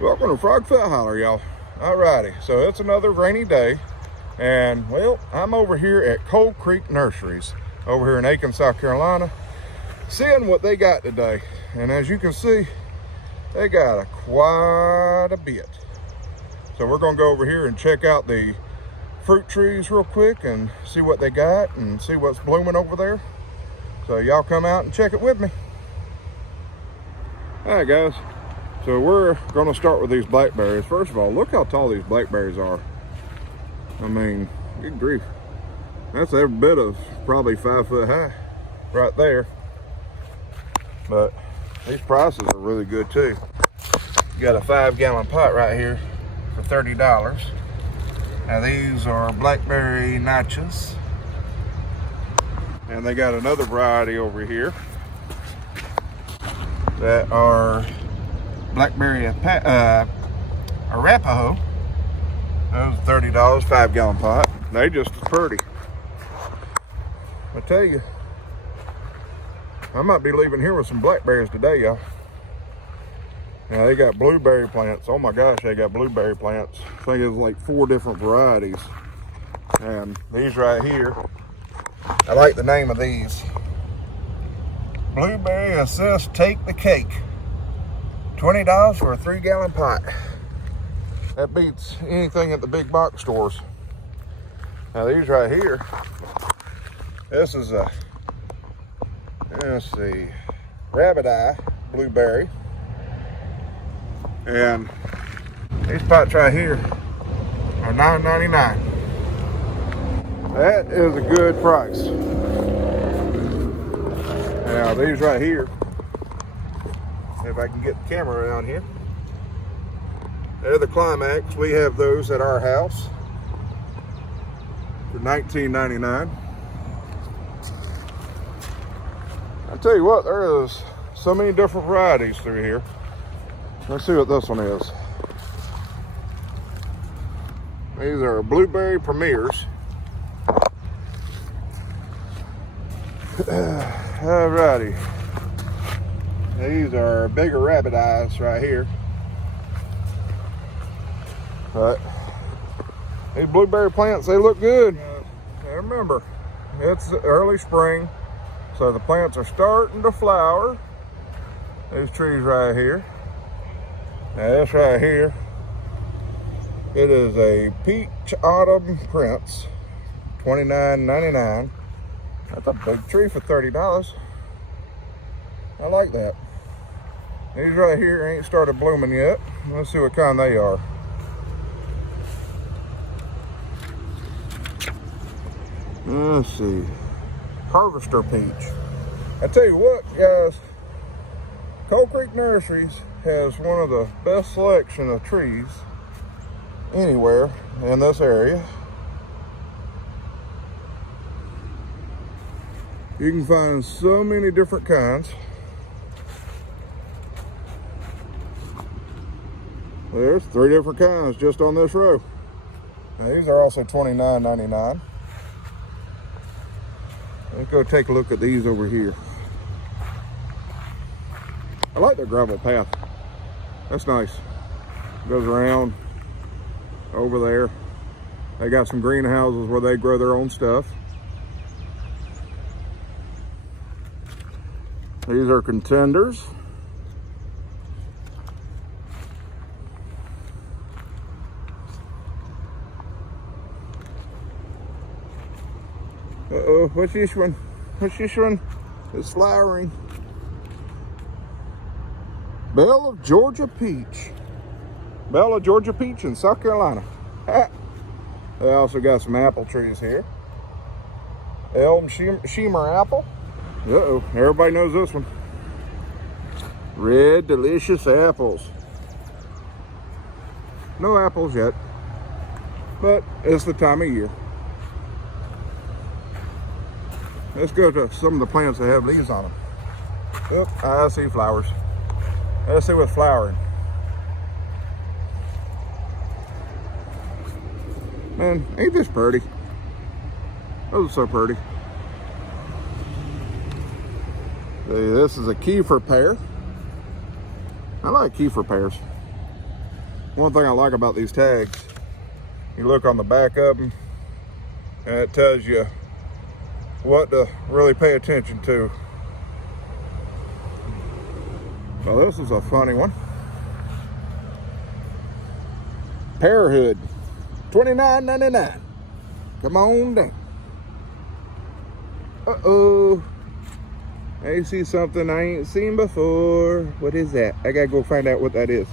Welcome to Frogfoot Holler, y'all. Alrighty, so it's another rainy day, and well, I'm over here at Cold Creek Nurseries, over here in Aiken, South Carolina, seeing what they got today. And as you can see, they got quite a bit. So we're gonna go over here and check out the fruit trees real quick and see what they got and see what's blooming over there. So y'all come out and check it with me. All right, guys. So we're gonna start with these blackberries. First of all, look how tall these blackberries are. I mean, good grief. That's every bit of probably 5 foot high right there. But these prices are really good too. You got a 5-gallon pot right here for $30. Now these are blackberry nachos. And they got another variety over here that are blackberry Arapaho. Those are $30, 5-gallon pot. They just as pretty. I tell you, I might be leaving here with some blackberries today, y'all. Now they got blueberry plants. Oh my gosh, they got blueberry plants. I think it's like 4 different varieties. And these right here, I like the name of these. Blueberry Assist Take the Cake. $20 for a 3-gallon pot. That beats anything at the big box stores. Now these right here, this is a, let's see, rabbit eye blueberry. And these pots right here are $9.99. That is a good price. Now these right here, if I can get the camera around here, they're the Climax. We have those at our house for $19.99. I tell you what, there is so many different varieties through here. Let's see what this one is. These are blueberry premieres. Alrighty. These are bigger rabbit eyes right here. But these blueberry plants, they look good. And remember, it's early spring, so the plants are starting to flower. These trees right here. Now this right here, it is a Peach Autumn Prince, $29.99. That's a big tree for $30. I like that. These right here ain't started blooming yet. Let's see what kind they are. Let's see. Harvester Peach. I tell you what, guys, Cold Creek Nurseries has one of the best selection of trees anywhere in this area. You can find so many different kinds. There's 3 different kinds just on this row. Now, these are also $29.99. Let's go take a look at these over here. I like their gravel path. That's nice. Goes around over there. They got some greenhouses where they grow their own stuff. These are contenders. Uh-oh, what's this one? What's this one? It's flowering. Belle of Georgia Peach. Belle of Georgia Peach in South Carolina. They also got some apple trees here. Elm Shimmer apple. Uh-oh, everybody knows this one. Red Delicious apples. No apples yet, but it's the time of year. Let's go to some of the plants that have leaves on them. Yep, I see flowers. Let's see what's flowering. Man, ain't this pretty? Those are so pretty. See, this is a kefir pear. I like kefir pears. One thing I like about these tags, you look on the back of them and it tells you what to really pay attention to. So this is a funny one. Parenthood, $29.99. Come on down. Uh-oh. I see something I ain't seen before. What is that? I gotta go find out what that is.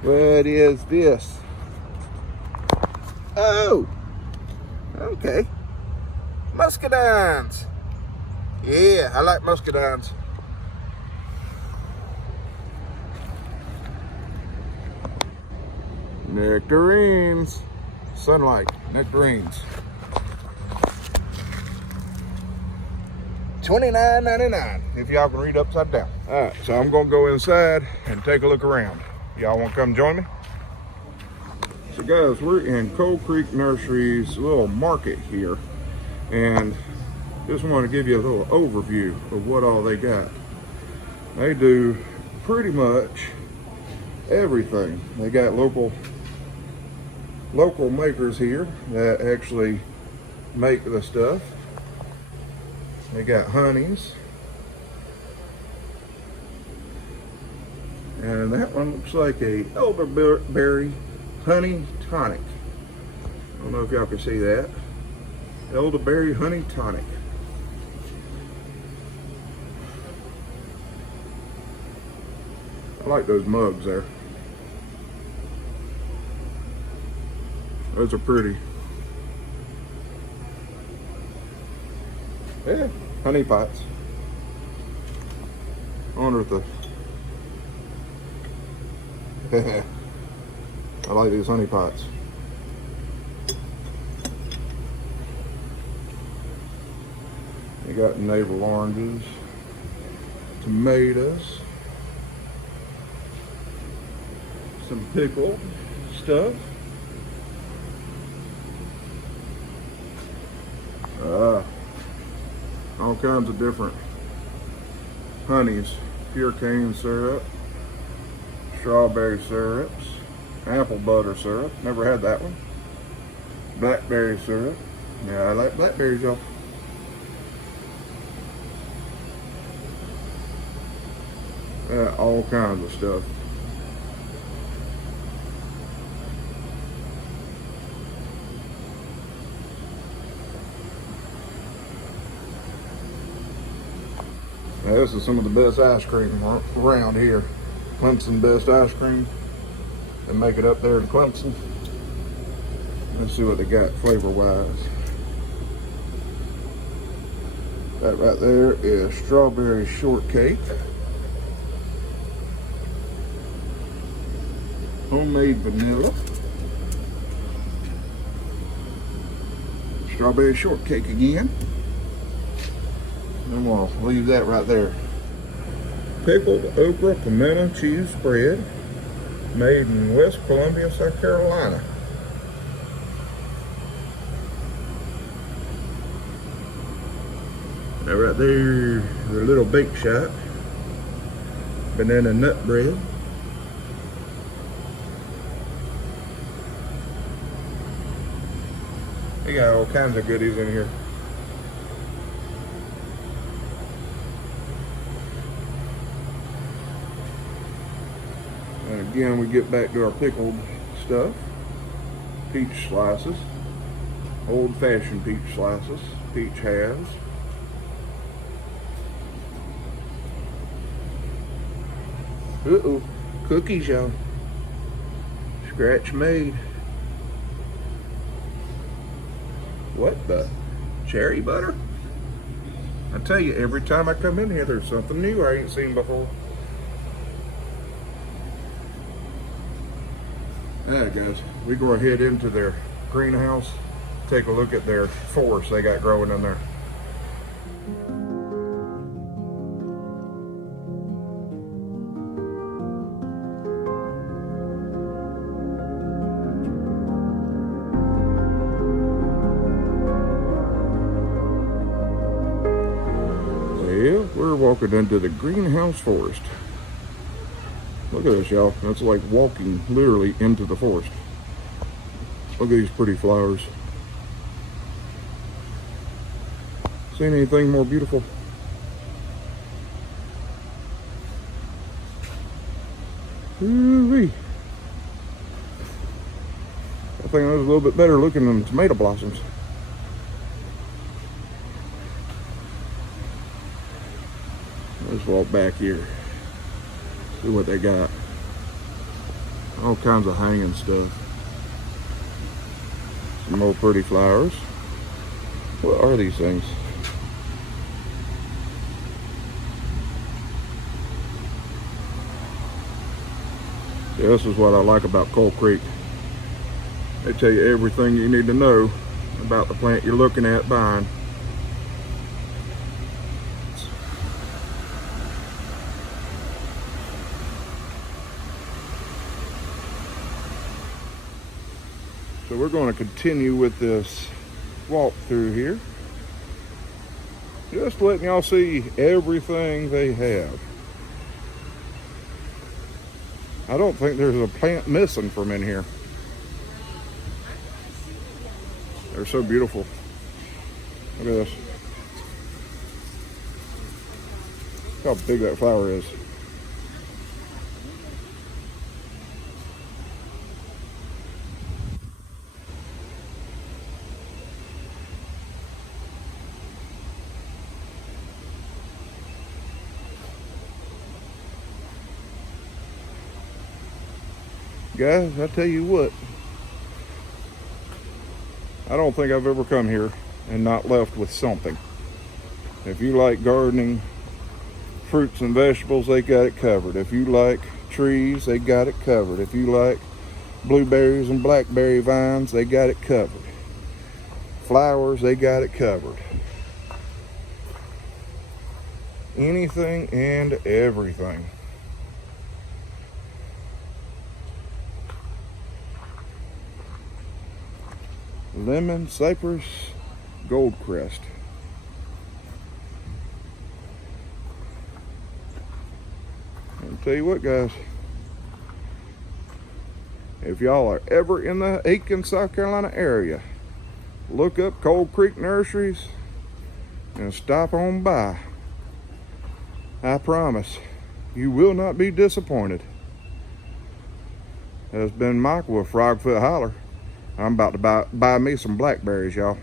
What is this? Oh, okay. Muscadines. Yeah, I like muscadines. Nectarines. Sunlight, nectarines. $29.99 if y'all can read upside down. All right, so I'm gonna go inside and take a look around. Y'all wanna come join me? So guys, we're in Cold Creek Nursery's little market here, and just want to give you a little overview of what all they got. They do pretty much everything. They got local makers here that actually make the stuff. They got honeys, and that one looks like a elderberry honey tonic. I don't know if y'all can see that. Elderberry honey tonic. I like those mugs there. Those are pretty. Yeah, honey pots. I wonder if the I like these honey pots. You got navel oranges, tomatoes, some pickled stuff. All kinds of different honeys, pure cane syrup, strawberry syrups, apple butter syrup, never had that one, blackberry syrup. Yeah, I like blackberries, y'all. All kinds of stuff. Now, this is some of the best ice cream around here. Clemson best ice cream. They make it up there in Clemson. Let's see what they got flavor wise. That right there is strawberry shortcake. Homemade vanilla. Strawberry shortcake again. And we'll leave that right there. Pickled okra pimento cheese spread, made in West Columbia, South Carolina. Now right there, the little bake shop. Banana nut bread. They got all kinds of goodies in here. And again, we get back to our pickled stuff. Peach slices, old-fashioned peach slices, peach halves. Uh-oh, cookies, y'all. Scratch made. What the? Cherry butter? I tell you, every time I come in here, there's something new I ain't seen before. Alright guys, we go ahead into their greenhouse, take a look at their forest they got growing in there. Well, we're walking into the greenhouse forest. Look at this, y'all. That's like walking literally into the forest. Look at these pretty flowers. Seen anything more beautiful? Ooh-wee. I think that was a little bit better looking than tomato blossoms. Let's walk back here. See what they got. All kinds of hanging stuff. Some more pretty flowers. What are these things? Yeah, this is what I like about Cold Creek. They tell you everything you need to know about the plant you're looking at buying. So we're going to continue with this walk through here. Just letting y'all see everything they have. I don't think there's a plant missing from in here. They're so beautiful. Look at this. Look how big that flower is. Guys, I tell you what, I don't think I've ever come here and not left with something. If you like gardening, fruits and vegetables, they got it covered. If you like trees, they got it covered. If you like blueberries and blackberry vines, they got it covered. Flowers, they got it covered. Anything and everything. Lemon, cypress, gold crest. I'll tell you what, guys. If y'all are ever in the Aiken, South Carolina area, look up Cold Creek Nurseries and stop on by. I promise you will not be disappointed. That's been Michael with Frogfoot Holler. I'm about to buy me some blackberries, y'all.